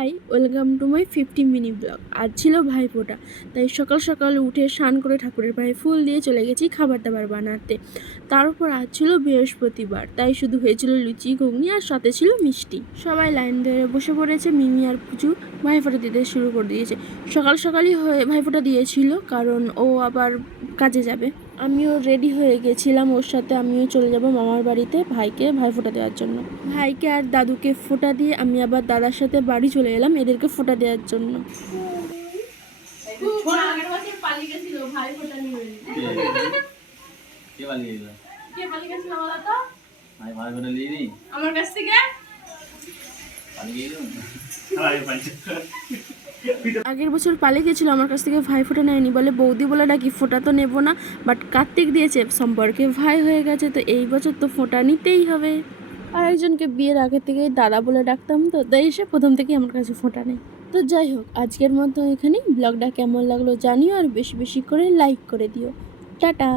High, welcome to my 50 minute blog. আজ ছিল ভাইফোঁটা, তাই সকাল সকাল উঠে স্নান করে ঠাকুরের পায়ে ফুল দিয়ে চলে গেছি খাবার দাবার বানাতে। তার উপর আজ ছিল বৃহস্পতিবার, তাই শুধু হয়েছিল লুচি ঘুগনি আর সাথে ছিল মিষ্টি। সবাই লাইন ধরে বসে পড়েছে। মিমি আর পুচু ভাইফোঁটা দিতে শুরু করে দিয়েছে। সকাল সকালই ভাইফোঁটা দিয়েছিল, কারণ ও আবার কাজে যাবে। আমিও রেডি হয়ে গেছিলাম, ওর সাথে আমিও চলে যাব মামার বাড়িতে ভাইকে ভাইফোঁটা দেওয়ার জন্য। ভাইকে আর দাদুকে ফোঁটা দিয়ে আমি আবার দাদার সাথে বাড়ি চলে এলাম এদেরকে ফোঁটা দেওয়ার জন্য। আমার কাছ থেকে আগের বছর পালিয়ে গেছিল, আমার কাছ থেকে ভাই ফোঁটা নেয়নি, বলে বৌদি বলে ডাকি, ফোঁটা তো নেবো না। বাট কার্তিক দিয়েছে, সম্পর্কে ভাই হয়ে গেছে, তো এই বছর তো ফোঁটা নিতেই হবে। আর একজনকে বিয়ের আগে থেকেই দাদা বলে ডাকতাম, তো তাই সে প্রথম থেকেই আমার কাছে ফোঁটা নেই। তো যাই হোক, আজকের মতো এখানেই। ব্লগটা কেমন লাগলো জানিও, আর বেশি বেশি করে লাইক করে দিও। টাটা।